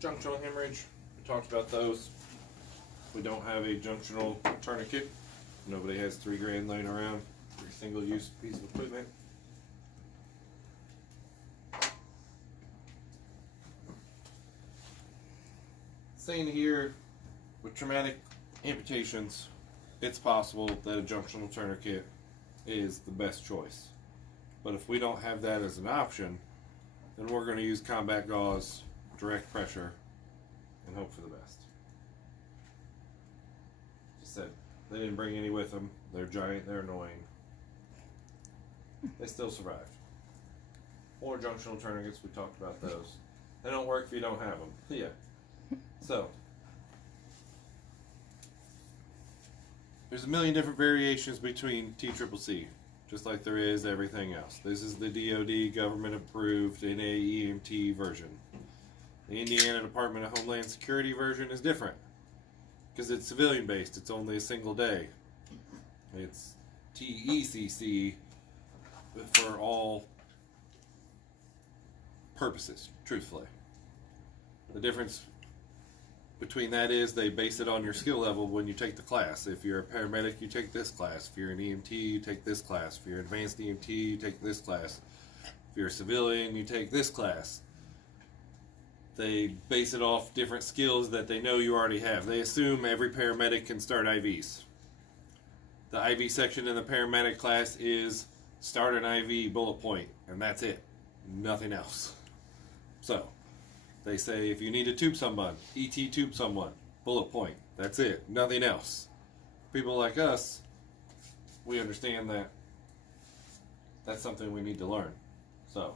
Junctional hemorrhage. We talked about those. We don't have a junctional tourniquet. Nobody has $3,000 laying around for a single-use piece of equipment. Saying here, with traumatic amputations, it's possible that a junctional tourniquet is the best choice. But if we don't have that as an option, then we're going to use combat gauze, direct pressure, and hope for the best. Just said, they didn't bring any with them. They're giant, they're annoying. They still survived. Or junctional tourniquets, we talked about those. They don't work if you don't have them. Yeah. So, there's a million different variations between TCCC, just like there is everything else. This is the DoD government-approved NAEMT version. The Indiana Department of Homeland Security version is different, because it's civilian-based. It's only a single day. It's TECC for all purposes, truthfully. The difference between that is they base it on your skill level when you take the class. If you're a paramedic, you take this class. If you're an EMT, you take this class. If you're an advanced EMT, you take this class. If you're a civilian, you take this class. They base it off different skills that they know you already have. They assume every paramedic can start IVs. The IV section in the paramedic class is start an IV bullet point, and that's it. Nothing else. So, they say if you need to tube someone, ET tube someone, bullet point. That's it. Nothing else. People like us, we understand that that's something we need to learn. So,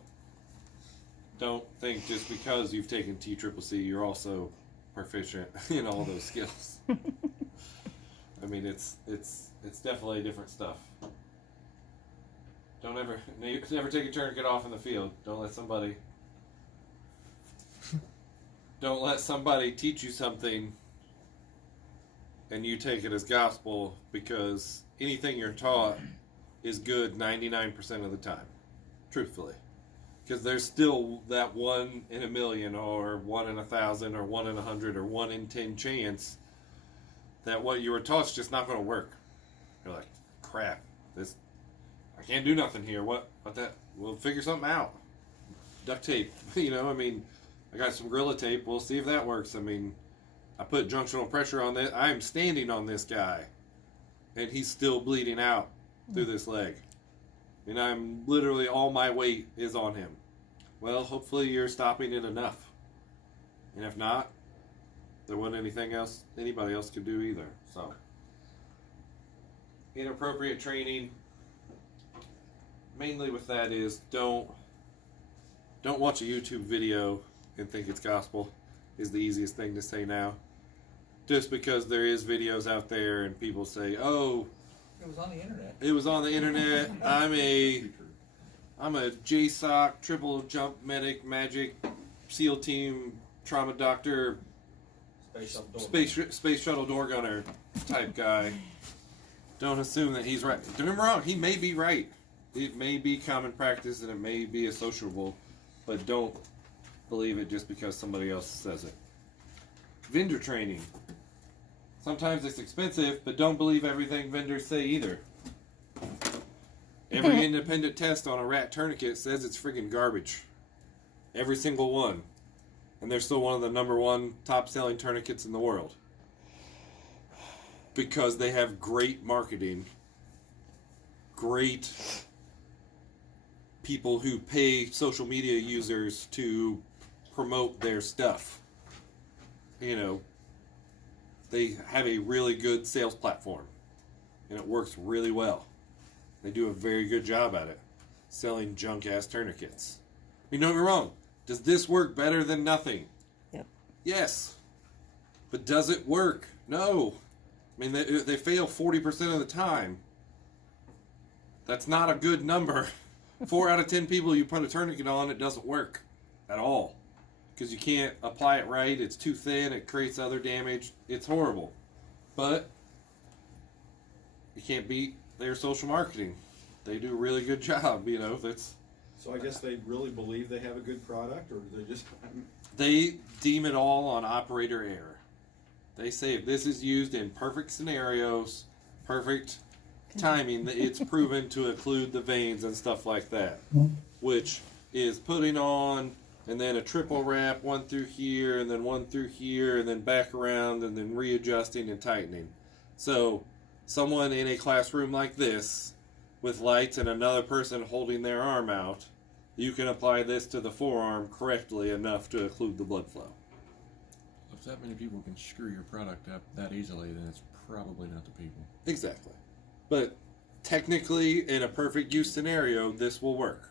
don't think just because you've taken TCCC, you're also proficient in all those skills. I mean, it's definitely different stuff. Don't ever take a tourniquet off in the field. Don't let somebody teach you something and you take it as gospel, because anything you're taught is good 99% of the time, truthfully. Because there's still that 1 in a million or 1 in 1,000 or 1 in 100 or 1 in 10 chance that what you were taught is just not going to work. You're like, crap, I can't do nothing here. What that? We'll figure something out. Duct tape, I got some Gorilla tape. We'll see if that works. I put junctional pressure on this. I'm standing on this guy, and he's still bleeding out through this leg. And I'm literally, all my weight is on him. Well, hopefully you're stopping it enough. And if not, there wasn't anything else anybody else could do either. So, inappropriate training, mainly with that is don't watch a YouTube video and think it's gospel, is the easiest thing to say now. Just because there is videos out there and people say, oh, it was on the internet. It was on the internet. I'm a JSOC, triple jump medic, magic, SEAL team, trauma doctor, space shuttle door gunner type guy. Don't assume that he's right. Don't get me wrong, he may be right. It may be common practice and it may be associable, but don't believe it just because somebody else says it. Vendor training. Sometimes it's expensive, but don't believe everything vendors say either. Every independent test on a rat tourniquet says it's friggin' garbage. Every single one. And they're still one of the #1 top-selling tourniquets in the world. Because they have great marketing. Great people who pay social media users to promote their stuff. They have a really good sales platform. And it works really well. They do a very good job at it. Selling junk-ass tourniquets. Don't get me wrong. Does this work better than nothing? Yep. Yes. But does it work? No. They fail 40% of the time. That's not a good number. 4 out of 10 people you put a tourniquet on, it doesn't work at all. Because you can't apply it right. It's too thin. It creates other damage. It's horrible. But you can't beat their social marketing. They do a really good job. So I guess they really believe they have a good product, or they just... They deem it all on operator error. They say if this is used in perfect scenarios, perfect timing, it's proven to occlude the veins and stuff like that. Which is putting on and then a triple wrap, one through here and then one through here and then back around and then readjusting and tightening. So someone in a classroom like this with lights and another person holding their arm out, you can apply this to the forearm correctly enough to occlude the blood flow. If that many people can screw your product up that easily, then it's probably not the people. Exactly. But technically, in a perfect use scenario, this will work.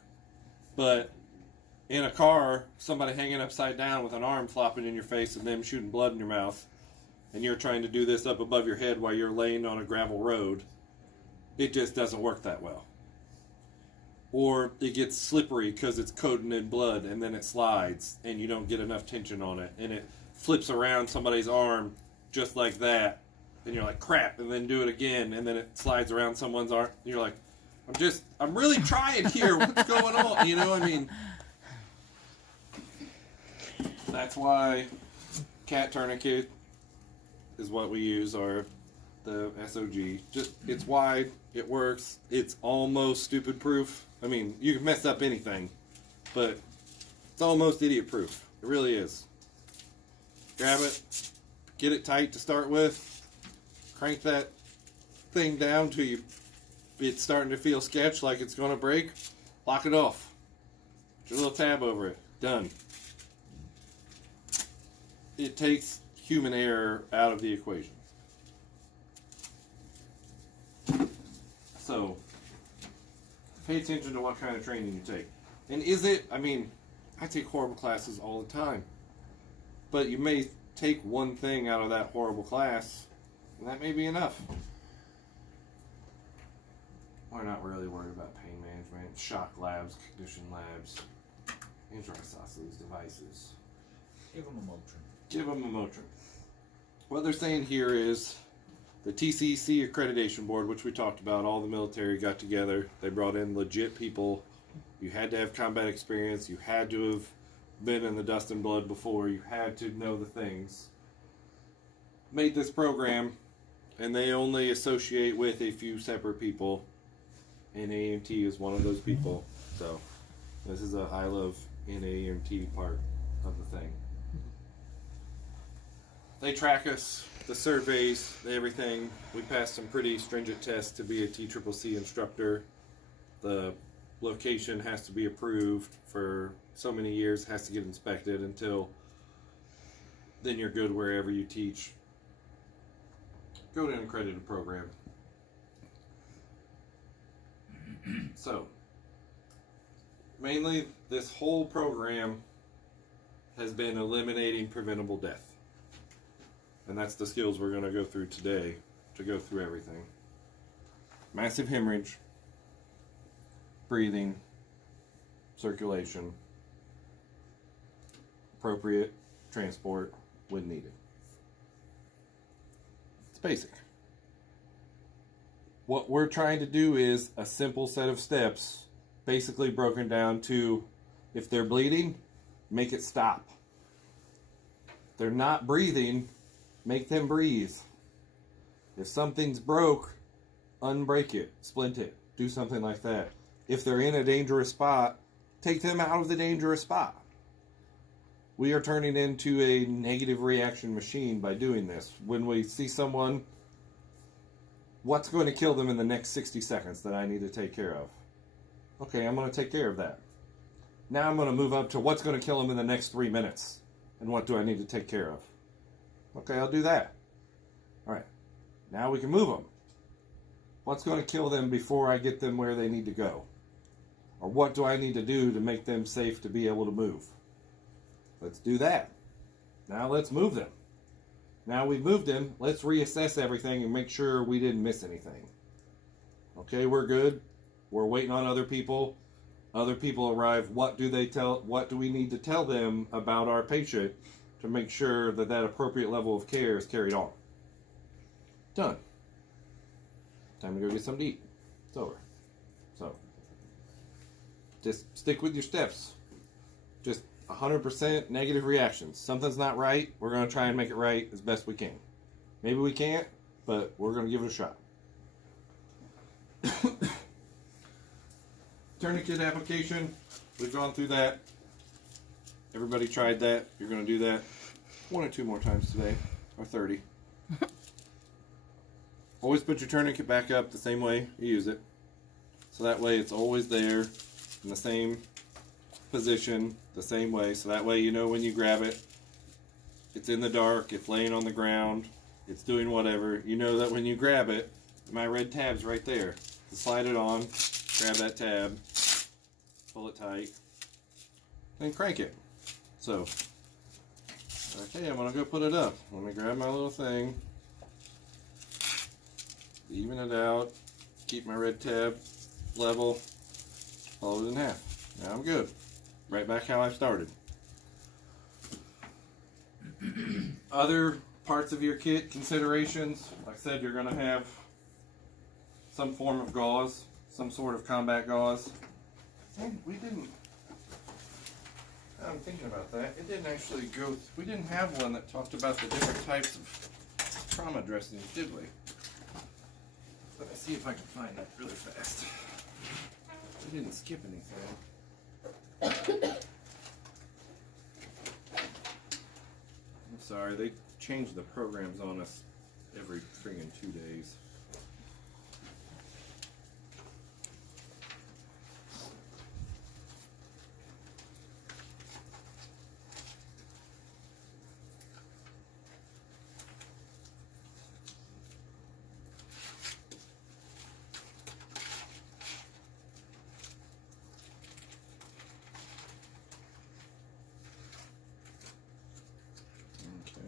But in a car, somebody hanging upside down with an arm flopping in your face and them shooting blood in your mouth, and you're trying to do this up above your head while you're laying on a gravel road, it just doesn't work that well. Or it gets slippery because it's coated in blood and then it slides and you don't get enough tension on it and it flips around somebody's arm just like that and you're like, crap, and then do it again and then it slides around someone's arm and you're like, I'm really trying here, what's going on? You know, I mean, that's why cat tourniquet is what we use, or the SOG. Just, it's wide, it works, it's almost stupid proof. I mean, you can mess up anything, but it's almost idiot proof. It really is. Grab it, get it tight to start with, crank that thing down till it's starting to feel sketch like it's going to break, lock it off. Put a little tab over it. Done. It takes human error out of the equation. So, pay attention to what kind of training you take. And is it, I mean, I take horrible classes all the time. But you may take one thing out of that horrible class, and that may be enough. We're not really worried about pain management, shock labs, cognition labs, intra-isosceles devices. Give them a Motrin. Give them a Motrin. What they're saying here is the TCCC accreditation board, which we talked about, all the military got together. They brought in legit people. You had to have combat experience. You had to have been in the dust and blood before. You had to know the things. Made this program, and they only associate with a few separate people. And AMT is one of those people. So this is a high love NAMT part of the thing. They track us, the surveys, everything. We passed some pretty stringent tests to be a TCCC instructor. The location has to be approved for so many years, has to get inspected until then you're good wherever you teach. Go to an accredited program. So, mainly this whole program has been eliminating preventable death. And that's the skills we're going to go through today to go through everything. Massive hemorrhage, breathing, circulation, appropriate transport when needed. It's basic. What we're trying to do is a simple set of steps, basically broken down to, if they're bleeding, make it stop. If they're not breathing, make them breathe. If something's broke, unbreak it, splint it, do something like that. If they're in a dangerous spot, take them out of the dangerous spot. We are turning into a negative reaction machine by doing this. When we see someone, what's going to kill them in the next 60 seconds that I need to take care of? Okay, I'm going to take care of that. Now I'm going to move up to what's going to kill them in the next 3 minutes. And what do I need to take care of? Okay, I'll do that. All right, now we can move them. What's going to kill them before I get them where they need to go? Or what do I need to do to make them safe to be able to move? Let's do that. Now let's move them. Now we've moved them, let's reassess everything and make sure we didn't miss anything. Okay, we're good. We're waiting on other people. Other people arrive. What do we need to tell them about our patient to make sure that that appropriate level of care is carried on? Done. Time to go get something to eat. It's over. So, Just stick with your steps. Just 100% negative reactions. Something's not right. We're going to try and make it right as best we can. Maybe we can't, but we're going to give it a shot. Tourniquet application. We've gone through that. Everybody tried that. You're going to do that 1 or 2 more times today, or 30. Always put your tourniquet back up the same way you use it. So that way it's always there in the same position, the same way. So that way you know when you grab it, it's in the dark, it's laying on the ground, it's doing whatever. You know that when you grab it, my red tab's right there. So slide it on, grab that tab, pull it tight, then crank it. So, okay, I'm gonna go put it up. Let me grab my little thing, even it out, keep my red tab level, fold it in half. Now I'm good. Right back how I started. Other parts of your kit considerations, like I said, you're gonna have some form of gauze, some sort of combat gauze. And we didn't, I'm thinking about that, it didn't actually go, we didn't have one that talked about the different types of trauma dressings, did we? Let me see if I can find that really fast. We didn't skip anything. I'm sorry, they change the programs on us every friggin' 2 days.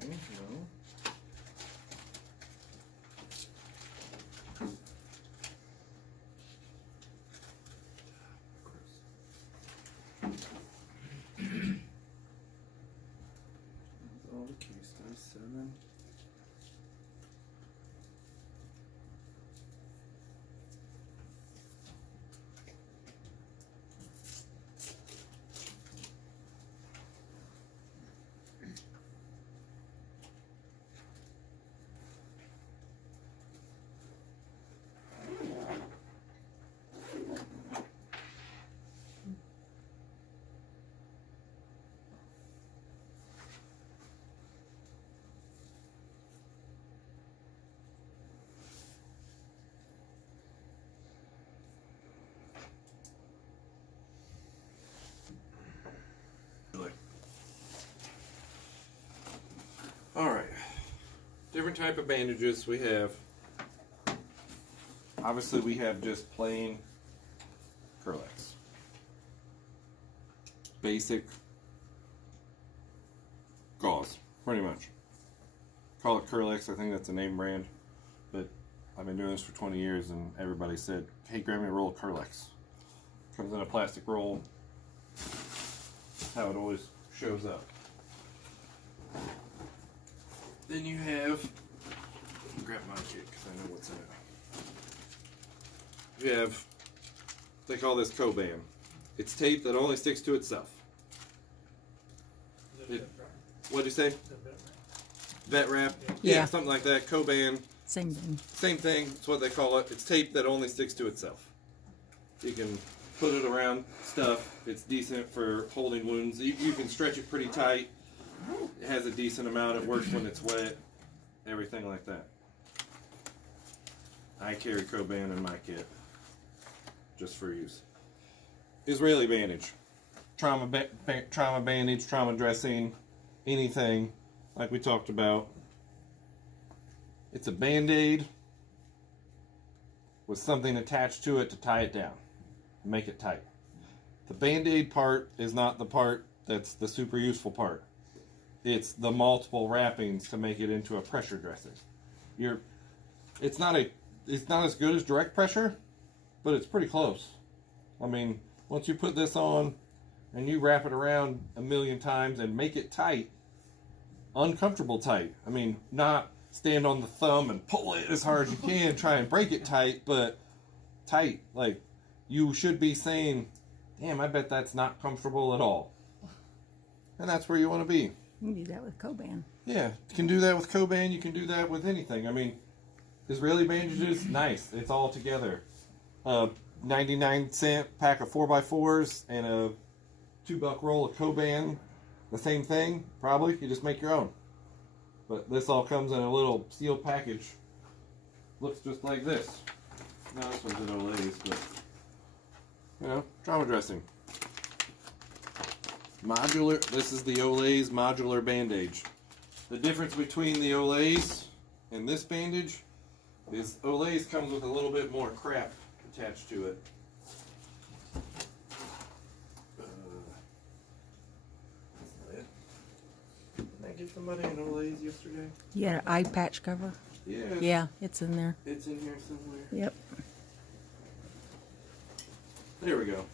Okay, no. All the case study 7. Alright, different type of bandages we have. Obviously we have just plain Curlex. Basic gauze, pretty much. Call it Curlex, I think that's a name brand. But I've been doing this for 20 years and everybody said, hey, grab me a roll of Curlex. Comes in a plastic roll. That's how it always shows up. Then you have, grab my kit because I know what's in it. You have, they call this Coban. It's tape that only sticks to itself. What'd you say? Vet wrap? Yeah, something like that. Coban. Same thing. Same thing. That's what they call it. It's tape that only sticks to itself. You can put it around stuff. It's decent for holding wounds. You can stretch it pretty tight. It has a decent amount. It works when it's wet. Everything like that. I carry Coban in my kit. Just for use. Israeli bandage. Trauma bandage, trauma dressing, anything like we talked about. It's a band-aid with something attached to it to tie it down. Make it tight. The band-aid part is not the part that's the super useful part. It's the multiple wrappings to make it into a pressure dressing. It's not as good as direct pressure, but it's pretty close. I mean, once you put this on and you wrap it around a million times and make it tight, uncomfortable tight. I mean, not stand on the thumb and pull it as hard as you can, try and break it tight, but tight. Like, you should be saying, damn, I bet that's not comfortable at all. And that's where you want to be. You can do that with Coban. Yeah, you can do that with Coban. You can do that with anything. I mean, Israeli bandages, nice. It's all together. 99-cent pack of 4x4s and a $2 roll of Coban. The same thing, probably. You just make your own. But this all comes in a little sealed package. Looks just like this. No, this one's an Olays, but you know, trauma dressing. Modular. This is the Olays modular bandage. The difference between the Olays and this bandage is Olays comes with a little bit more crap attached to it. Did I give somebody an Olays yesterday? You had an eye patch cover? Yeah. Yeah, it's in there. It's in here somewhere. Yep. There we go.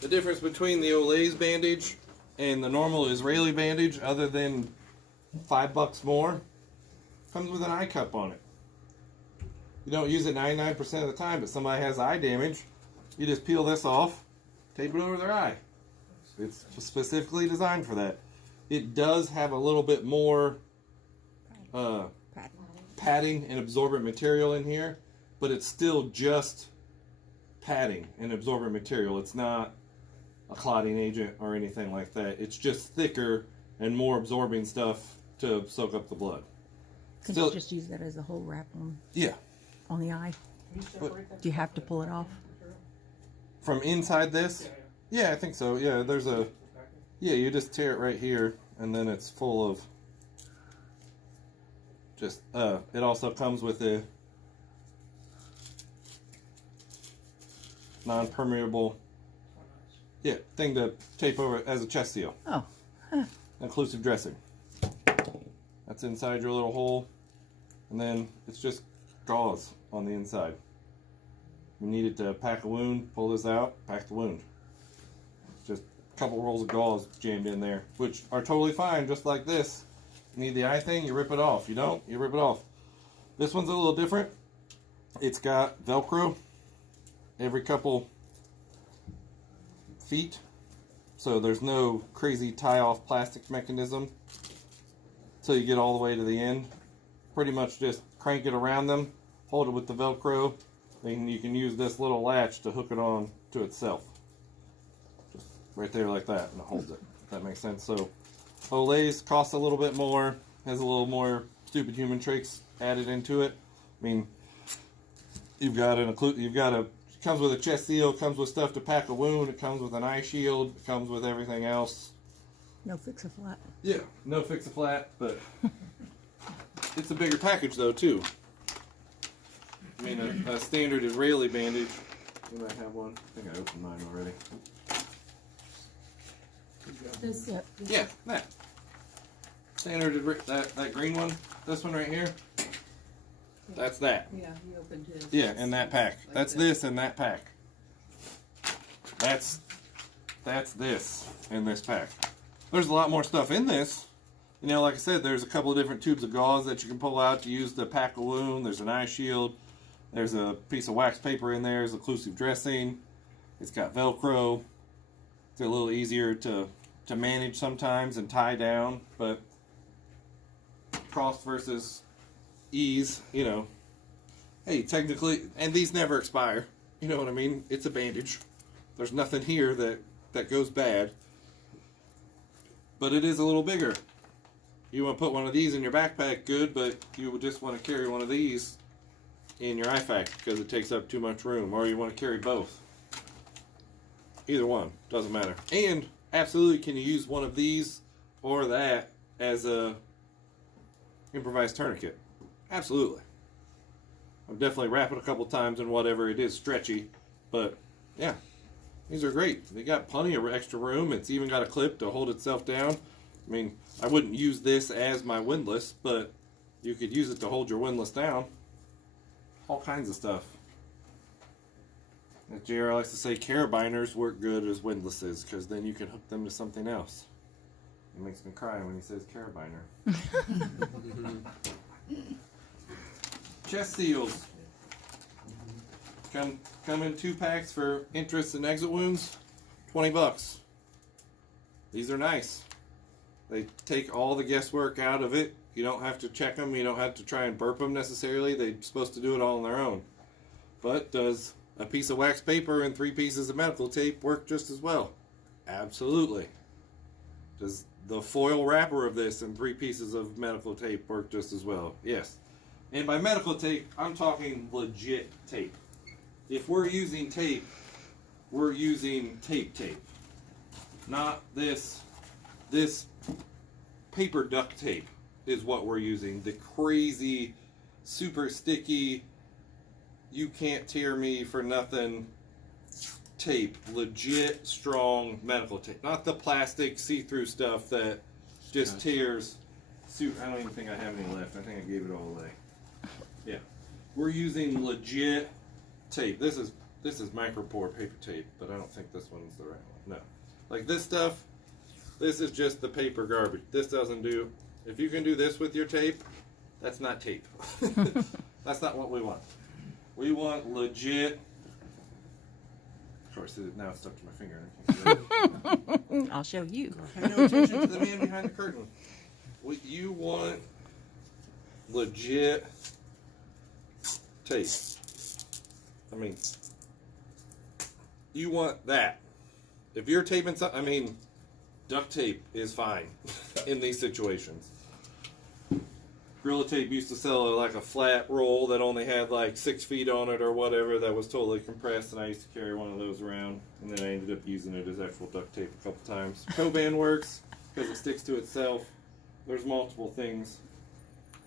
The difference between the Olays bandage and the normal Israeli bandage, other than $5 more, comes with an eye cup on it. You don't use it 99% of the time, but somebody has eye damage, you just peel this off, tape it over their eye. It's specifically designed for that. It does have a little bit more padding and absorbent material in here, but it's still just padding and absorbent material. It's not a clotting agent or anything like that. It's just thicker and more absorbing stuff to soak up the blood. Could you just use that as a whole wrap on the eye? But Do you have to pull it off? from inside this? Yeah, I think so. Yeah, there's a... Yeah, you just tear it right here, and then it's full of... Just, it also comes with a non-permeable, thing to tape over as a chest seal. Oh. Inclusive dressing. That's inside your little hole, and then it's just gauze on the inside. You need it to pack a wound, pull this out, pack the wound. Just a couple rolls of gauze jammed in there, which are totally fine, just like this. You need the eye thing, you rip it off. You don't, you rip it off. This one's a little different. It's got Velcro every couple feet, so there's no crazy tie-off plastic mechanism till you get all the way to the end. Pretty much just crank it around them, hold it with the Velcro, then you can use this little latch to hook it on to itself. Just right there like that, and it holds it. If that makes sense. So Olays costs a little bit more, has a little more stupid human tricks added into it. I mean, you've got a comes with a chest seal, comes with stuff to pack a wound, it comes with an eye shield, it comes with everything else. No fix-a-flat. Yeah, no fix-a-flat, but it's a bigger package though too. I mean, a standard Israeli bandage. You might have one. I think I opened mine already. Yeah, that. Standard, that green one. This one right here. That's that. Yeah, he opened his. Yeah, in that pack. Like That's this in that pack. That's this in this pack. There's a lot more stuff in this. You know, like I said, there's a couple of different tubes of gauze that you can pull out to use to pack a wound. There's an eye shield. There's a piece of wax paper in there. There's occlusive dressing. It's got Velcro. It's a little easier to manage sometimes and tie down, but cost versus ease, you know. Hey, technically, and these never expire. You know what I mean? It's a bandage. There's nothing here that goes bad. But it is a little bigger. You want to put one of these in your backpack, good, but you would just want to carry one of these in your IFAC because it takes up too much room, or you want to carry both. Either one, doesn't matter. And absolutely, can you use one of these or that as a improvised tourniquet? Absolutely. I've definitely wrapped it a couple times in whatever it is stretchy, but yeah, these are great. They got plenty of extra room. It's even got a clip to hold itself down. I mean, I wouldn't use this as my windlass, but you could use it to hold your windlass down. All kinds of stuff. As JR likes to say, carabiners work good as windlasses because then you can hook them to something else. It makes me cry when he says carabiner. Chest seals. Come in 2 packs for entrance and exit wounds. $20. These are nice. They take all the guesswork out of it. You don't have to check them. You don't have to try and burp them necessarily. They're supposed to do it all on their own. But does a piece of wax paper and 3 pieces of medical tape work just as well? Absolutely. Does the foil wrapper of this and 3 pieces of medical tape work just as well? Yes. And by medical tape, I'm talking legit tape. If we're using tape, we're using tape. Not this paper duct tape is what we're using. The crazy, super sticky, you can't tear me for nothing tape. Legit, strong medical tape. Not the plastic, see-through stuff that just tears. I don't even think I have any left. I think I gave it all away. Yeah. We're using legit tape. This is micropore paper tape, but I don't think this one's the right one. No. Like this stuff, this is just the paper garbage. This doesn't do... If you can do this with your tape, that's not tape. That's not what we want. We want legit... Of course, now it's stuck to my finger. I can't do it. I'll show you. Pay no attention to the man behind the curtain. You want legit tape. I mean, you want that. If you're taping something, duct tape is fine in these situations. Gorilla Tape used to sell like a flat roll that only had like 6 feet on it or whatever that was totally compressed, and I used to carry one of those around, and then I ended up using it as actual duct tape a couple times. Coban works because it sticks to itself. There's multiple things.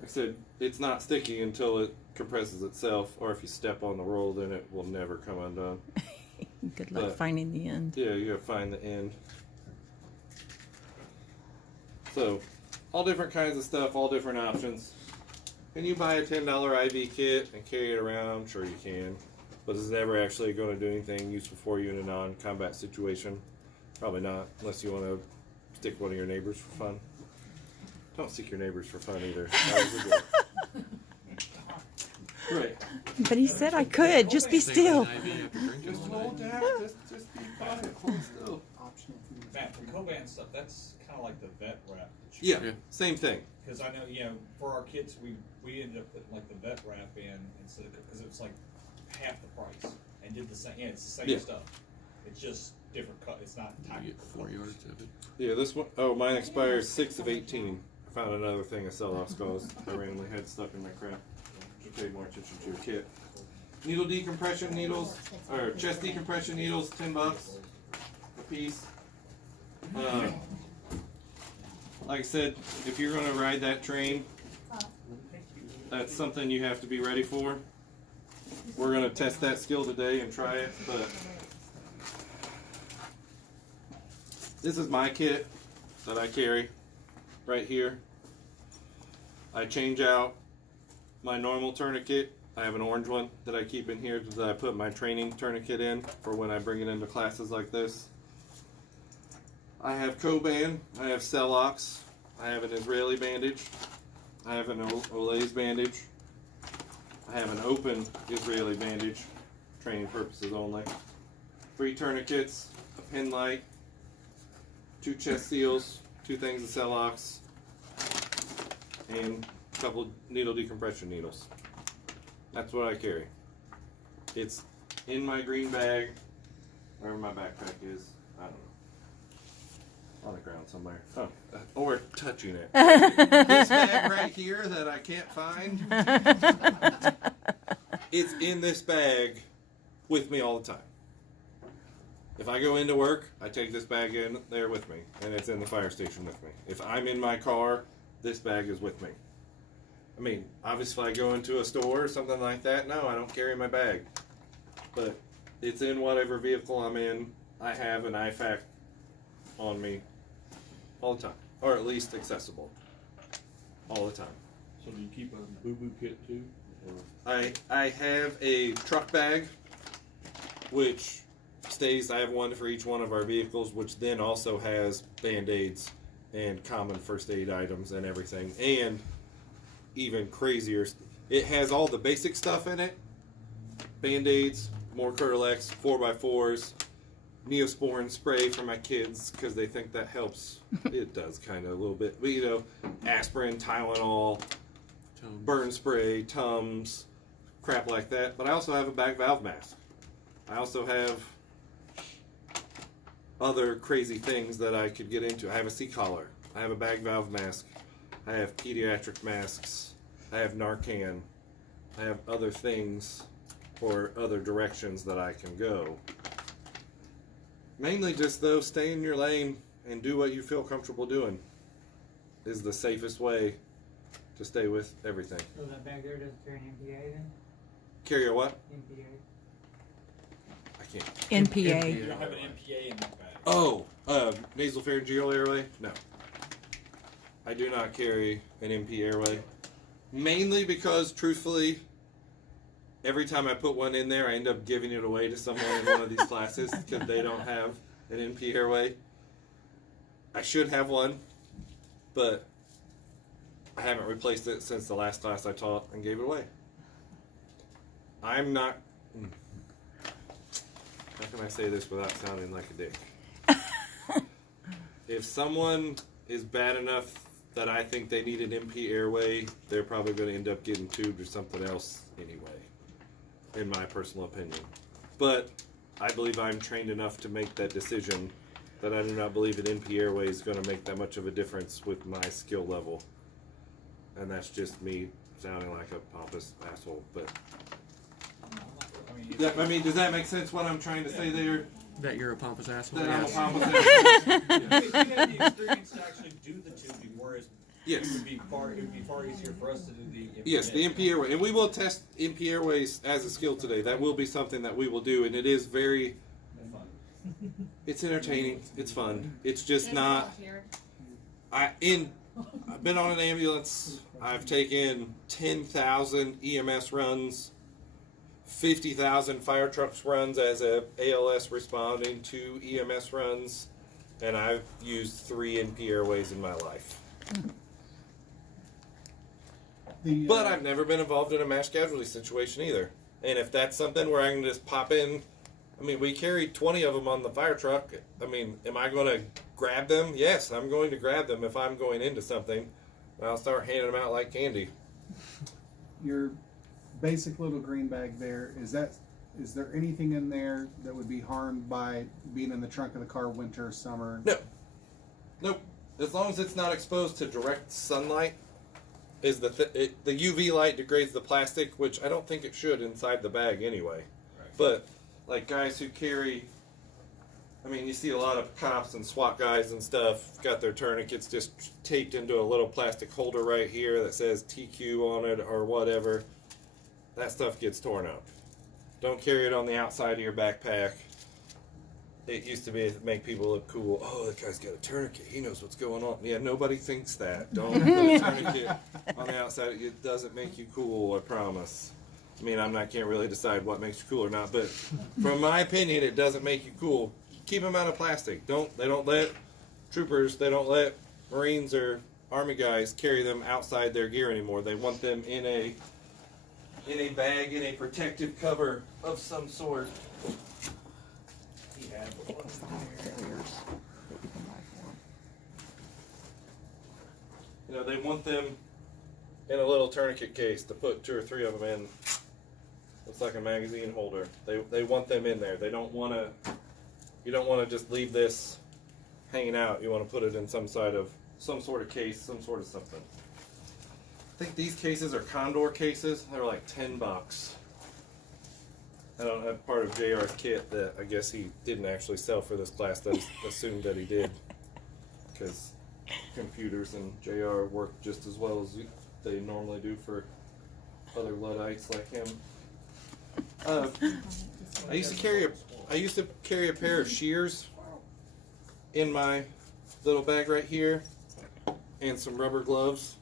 Like I said, it's not sticky until it compresses itself, or if you step on the roll, then it will never come undone. Good luck finding the end. Yeah, you gotta find the end. So, all different kinds of stuff, all different options. Can you buy a $10 IV kit and carry it around? Sure you can. But is it ever actually going to do anything useful for you in a non-combat situation? Probably not, unless you want to stick one of your neighbors for fun. Don't stick your neighbors for fun either. Right. But he said I could. Just be still. Just hold down. Just be quiet. Hold still. Matt, for Coban stuff, that's kind of like the vet wrap. Yeah, same thing. Because I know, for our kids, we ended up putting like the vet wrap in instead of, because it was like half the price and did the same. Yeah, it's the same stuff. It's just different cut. It's not You tactical. get 4 yards of it. Yeah, this one, mine expires 6 of 18. I found another thing of sell-off skulls I randomly had stuck in my crap. Should pay more attention to your kit. Needle decompression needles, or chest decompression needles, $10 a piece. Like I said, if you're going to ride that train, that's something you have to be ready for. We're going to test that skill today and try it, but this is my kit that I carry right here. I change out my normal tourniquet. I have an orange one that I keep in here that I put my training tourniquet in for when I bring it into classes like this. I have Coban, I have Celox, I have an Israeli bandage, I have an Olays bandage, I have an open Israeli bandage, training purposes only. 3 tourniquets, a pin light, 2 chest seals, 2 things of Celox, and a couple needle decompression needles. That's what I carry. It's in my green bag, wherever my backpack is. I don't know. On the ground somewhere. Oh, or touching it. This bag right here that I can't find. It's in this bag with me all the time. If I go into work, I take this bag in there with me, and it's in the fire station with me. If I'm in my car, this bag is with me. Obviously, if I go into a store or something like that, no, I don't carry my bag. But it's in whatever vehicle I'm in. I have an IFAC on me all the time, or at least accessible all the time. So do you keep a boo-boo kit too? Or? I have a truck bag, which stays. I have one for each one of our vehicles, which then also has Band-Aids and common first aid items and everything, and even crazier, it has all the basic stuff in it: Band-Aids, more Curlex, 4x4s, Neosporin spray for my kids because they think that helps. It does kind of a little bit. But, you know, aspirin, Tylenol, burn spray, Tums, crap like that. But I also have a bag valve mask. I also have other crazy things that I could get into. I have a C-collar. I have a bag valve mask. I have pediatric masks. I have Narcan. I have other things for other directions that I can go. Mainly just, though, stay in your lane and do what you feel comfortable doing is the safest way to stay with everything. So that bag there doesn't carry an MPA then? Carry a what? MPA. I can't. NPA. You don't have an MPA in that bag. Oh, nasal pharyngeal airway? No. I do not carry an MP airway. Mainly because, truthfully, every time I put one in there, I end up giving it away to someone in one of these classes because they don't have an NP airway. I should have one, but I haven't replaced it since the last class I taught and gave it away. I'm not... How can I say this without sounding like a dick? If someone is bad enough that I think they need an MP airway, they're probably going to end up getting tubed or something else anyway, in my personal opinion. But I believe I'm trained enough to make that decision that I do not believe an MP airway is going to make that much of a difference with my skill level. And that's just me sounding like a pompous asshole. But I mean, does that make sense what I'm trying to say there? That you're a pompous asshole. That I'm a Yes. pompous asshole? If you have the experience to actually do the tubing, whereas Yes. it would be far easier for us to do the MPA. Yes, the MP airway. And we will test MP airways as a skill today. That will be something that we will do. And it is very... It's entertaining. It's fun. It's just not... I've been on an ambulance. I've taken 10,000 EMS runs, 50,000 fire trucks runs as a ALS responding to EMS runs, and I've used 3 NP airways in my life. But I've never been involved in a mass casualty situation either. And if that's something where I can just pop in, I mean, we carried 20 of them on the fire truck. I mean, am I going to grab them? Yes, I'm going to grab them if I'm going into something. I'll start handing them out like candy. Your basic little green bag there, is there anything in there that would be harmed by being in the trunk of the car winter or summer? No. Nope. As long as it's not exposed to direct sunlight, is the UV light degrades the plastic, which I don't think it should inside the bag anyway. Right. But like guys who carry, I mean, you see a lot of cops and SWAT guys and stuff got their tourniquets just taped into a little plastic holder right here that says TQ on it or whatever. That stuff gets torn up. Don't carry it on the outside of your backpack. It used to be to make people look cool. Oh, that guy's got a tourniquet. He knows what's going on. Yeah, nobody thinks that. Don't put a tourniquet on the outside. It doesn't make you cool, I promise. I mean, can't really decide what makes you cool or not, but from my opinion, it doesn't make you cool. Keep them out of plastic. They don't let troopers, they don't let Marines or Army guys carry them outside their gear anymore. They want them in a bag, in a protective cover of some sort. You know, they want them in a little tourniquet case to put 2 or 3 of them in. Looks like a magazine holder. They want them in there. They don't want to. You don't want to just leave this hanging out. You want to put it in some sort of case, some sort of something. I think these cases are Condor cases. They're like $10. I don't have part of JR's kit that I guess he didn't actually sell for this class. That assumed that he did, because computers and JR work just as well as they normally do for other Luddites like him. I used to carry a pair of shears in my little bag right here, and some rubber gloves.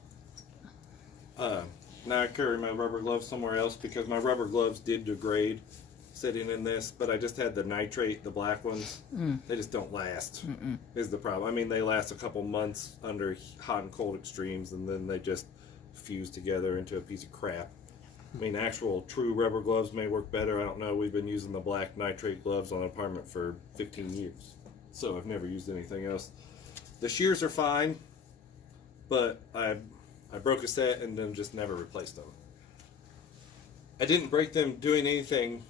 Now I carry my rubber gloves somewhere else because my rubber gloves did degrade sitting in this, but I just had the nitrate, the black ones. They just don't last, is the problem. I mean, they last a couple months under hot and cold extremes, and then they just fuse together into a piece of crap. I mean, actual true rubber gloves may work better. I don't know. We've been using the black nitrate gloves on the apartment for 15 years. So I've never used anything else. The shears are fine, but I broke a set and then just never replaced them. I didn't break them doing anything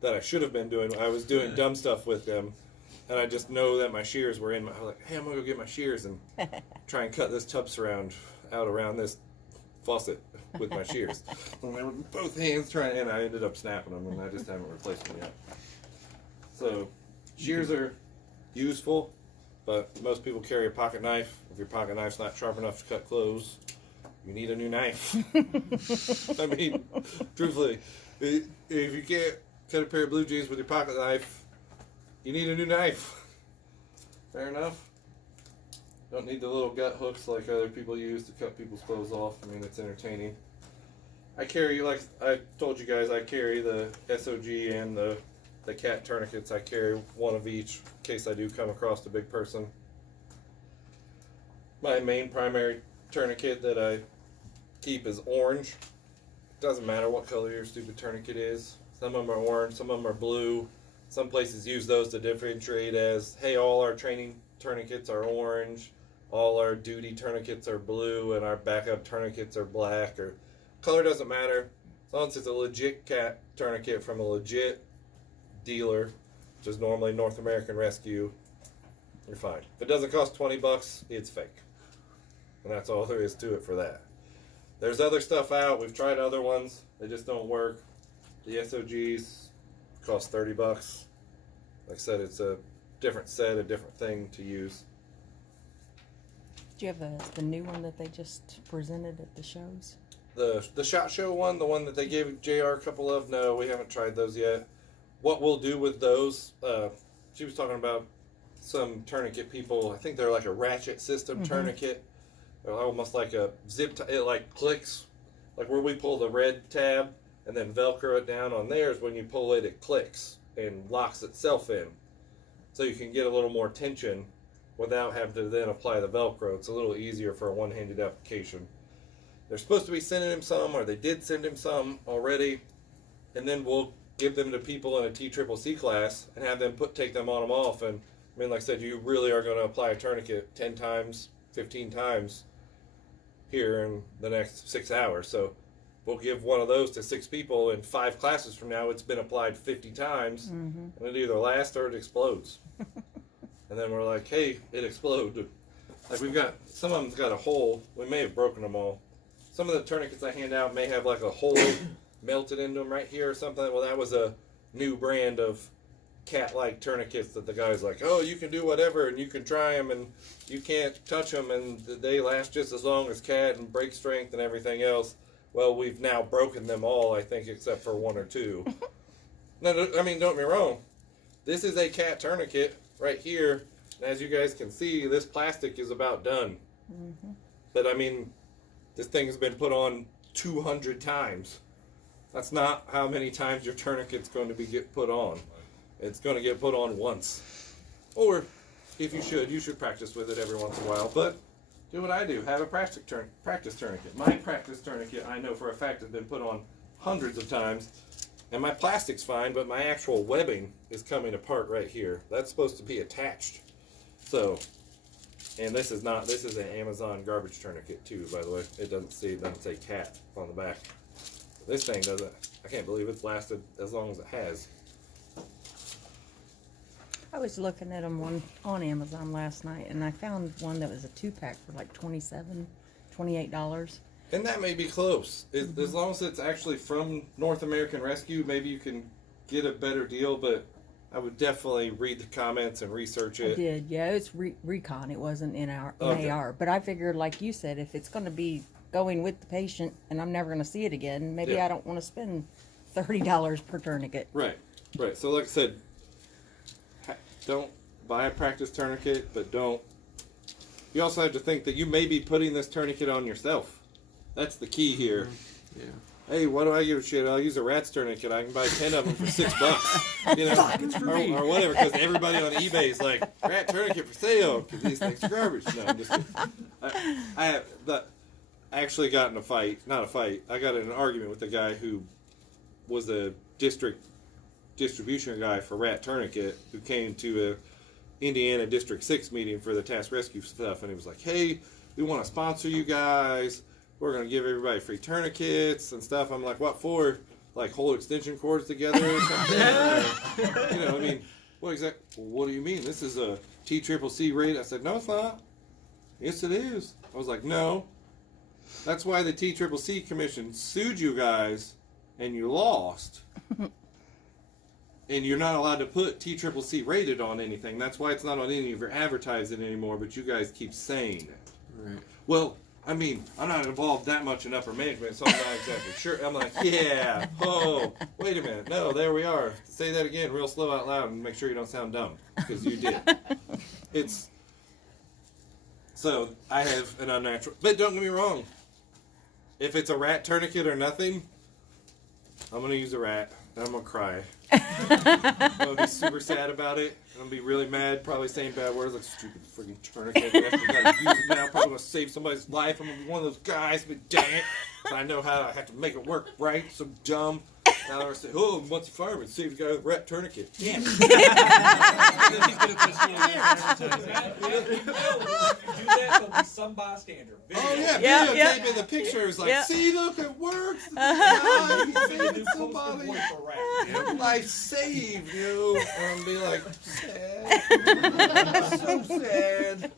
that I should have been doing. I was doing dumb stuff with them, and I just know that my shears were in my... I was like, hey, I'm going to go get my shears and try and cut this tub surround out around this faucet with my shears. And I with both hands trying, and I ended up snapping them, and I just haven't replaced them yet. So, shears are useful, but most people carry a pocket knife. If your pocket knife's not sharp enough to cut clothes, you need a new knife. I mean, truthfully, if you can't cut a pair of blue jeans with your pocket knife, you need a new knife. Fair enough. Don't need the little gut hooks like other people use to cut people's clothes off. I mean, it's entertaining. I carry, like I told you guys, I carry the SOG and the cat tourniquets. I carry one of each in case I do come across a big person. My main primary tourniquet that I keep is orange. Doesn't matter what color your stupid tourniquet is. Some of them are orange, some of them are blue. Some places use those to differentiate as, hey, all our training tourniquets are orange, all our duty tourniquets are blue, and our backup tourniquets are black. Or color doesn't matter. As long as it's a legit cat tourniquet from a legit dealer, which is normally North American Rescue, you're fine. If it doesn't cost $20, it's fake. And that's all there is to it for that. There's other stuff out. We've tried other ones. They just don't work. The SOGs cost $30. Like I said, it's a different set, a different thing to use. Do you have the new one that they just presented at the shows? The SHOT Show one, the one that they gave JR a couple of, no, we haven't tried those yet. What we'll do with those, she was talking about some tourniquet people, I think they're like a ratchet system tourniquet. They're almost like a zip, it like clicks, like where we pull the red tab and then Velcro it down on theirs. When you pull it, it clicks and locks itself in. So you can get a little more tension without having to then apply the Velcro. It's a little easier for a one-handed application. They're supposed to be sending him some, or they did send him some already, and then we'll give them to people in a TCCC class and have them take them on them off. And I mean, like I said, you really are going to apply a tourniquet 10 times, 15 times here in the next 6 hours. So we'll give one of those to 6 people, in 5 classes from now it's been applied 50 times, and it either lasts or it explodes. And then we're like, hey, it exploded. Like we've got, some of them's got a hole. We may have broken them all. Some of the tourniquets I hand out may have like a hole melted into them right here or something. Well, that was a new brand of cat-like tourniquets that the guy's like, oh, you can do whatever and you can try them and you can't touch them and they last just as long as cat and break strength and everything else. Well, we've now broken them all, I think, except for 1 or 2. No, I mean, don't get me wrong. This is a cat tourniquet right here. And as you guys can see, this plastic is about done. But I mean, this thing has been put on 200 times. That's not how many times your tourniquet's going to get put on. It's going to get put on once. Or, if you should practice with it every once in a while. But do what I do. Have a practice tourniquet. My practice tourniquet, I know for a fact, has been put on hundreds of times. And my plastic's fine, but my actual webbing is coming apart right here. That's supposed to be attached. So, and this is an Amazon garbage tourniquet too, by the way. It doesn't say cat on the back. This thing doesn't, I can't believe it's lasted as long as it has. I was looking at them on Amazon last night, and I found one that was a 2-pack for like $28. And that may be close. As long as it's actually from North American Rescue, maybe you can get a better deal, but I would definitely read the comments and research it. I did, yeah. It's recon. It wasn't in Okay. AR. But I figured, like you said, if it's going to be going with the patient and I'm never going to see it again, maybe Yeah. I don't want to spend $30 per tourniquet. Right. So like I said, don't buy a practice tourniquet, but don't. You also have to think that you may be putting this tourniquet on yourself. That's the key here. Yeah. Hey, what do I give a shit? I'll use a rat's tourniquet. I can buy 10 of them for $6. You know, Fuck, it's for me. or whatever. Because everybody on eBay is like, rat tourniquet for sale. Because these things are garbage. No, I'm just kidding. I have, but actually got in a fight. Not a fight. I got in an argument with a guy who was a district distribution guy for Rat Tourniquet, who came to a Indiana District 6 meeting for the task rescue stuff, and he was like, hey, we want to sponsor you guys. We're going to give everybody free tourniquets and stuff. I'm like, what for? Like, hold extension cords together or something? You know, I mean, what do you mean? This is a TCCC rate. I said, no, it's not. Yes, it is. I was like, no. That's why the TCCC commission sued you guys, and you lost. And you're not allowed to put TCCC rated on anything. That's why it's not on any of your advertising anymore, but you guys keep saying it. Right. Well, I mean, I'm not involved that much in upper management, so I'm not exactly sure. I'm like, yeah, oh, wait a minute. No, there we are. Say that again real slow out loud and make sure you don't sound dumb, because you did. So, I have an unnatural, but don't get me wrong. If it's a rat tourniquet or nothing, I'm going to use a rat. I'm going to cry. I'm going to be super sad about it. I'm going to be really mad, probably saying bad words like, stupid freaking tourniquet. I got to use it now. Probably going to save somebody's life. I'm going to be one of those guys, but dang it. I know how I have to make it work right. So dumb. Now they're saying, oh, Muncie Fireman saved the guy with a rat tourniquet. Damn it. There'll be some bystander. Oh, yeah. Yeah, Videotaping the pictures. Like, Yeah. see, look, it works. He's saving somebody. Life saved, you. And be like, sad. So sad.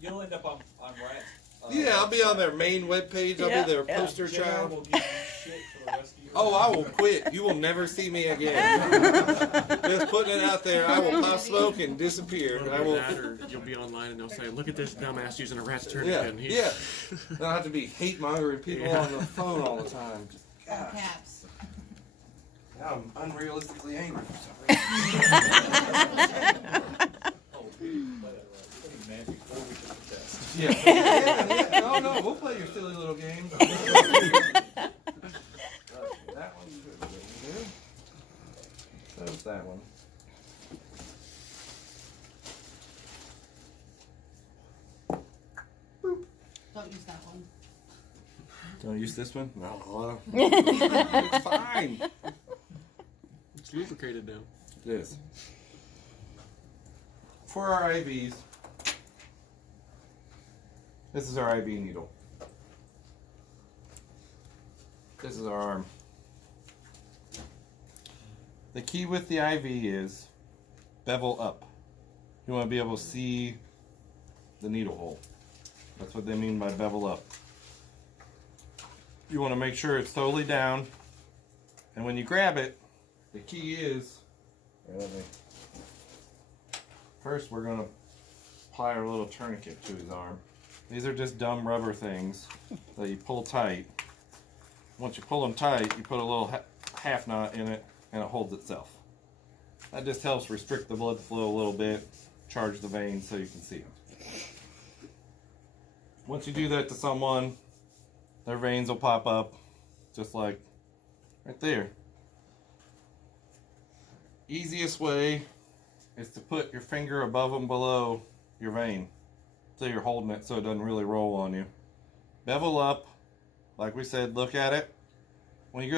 You'll end up on Rats. Yeah, I'll be on their main webpage. I'll Yeah, be their yeah. poster JR child. will give you shit for the rest of your Oh, life. I will quit. You will never see me again. Just putting it out there. I will pop smoke and disappear. I will. That, or you'll be online and they'll say, look at this dumbass using a rat's Yeah, tourniquet. And yeah. I don't have to be hate mongering people Yeah. on the phone all the time. All Gosh, caps. now I'm unrealistically angry for some reason. Oh, we didn't play that right. We didn't man before we took the test. Yeah. No, we'll play your silly little game. That one's good. So's that one. Don't use that one. Don't use this one? No. It's fine. It's lubricated now. It is. For our IVs, this is our IV needle. This is our arm. The key with the IV is bevel up. You want to be able to see the needle hole. That's what they mean by bevel up. You want to make sure it's totally down. And when you grab it, the key is, first we're going to apply our little tourniquet to his arm. These are just dumb rubber things that you pull tight. Once you pull them tight, you put a little half knot in it and it holds itself. That just helps restrict the blood flow a little bit, charge the veins so you can see them. Once you do that to someone, their veins will pop up, just like right there. Easiest way is to put your finger above and below your vein, so you're holding it so it doesn't really roll on you. Bevel up, like we said, look at it. When you go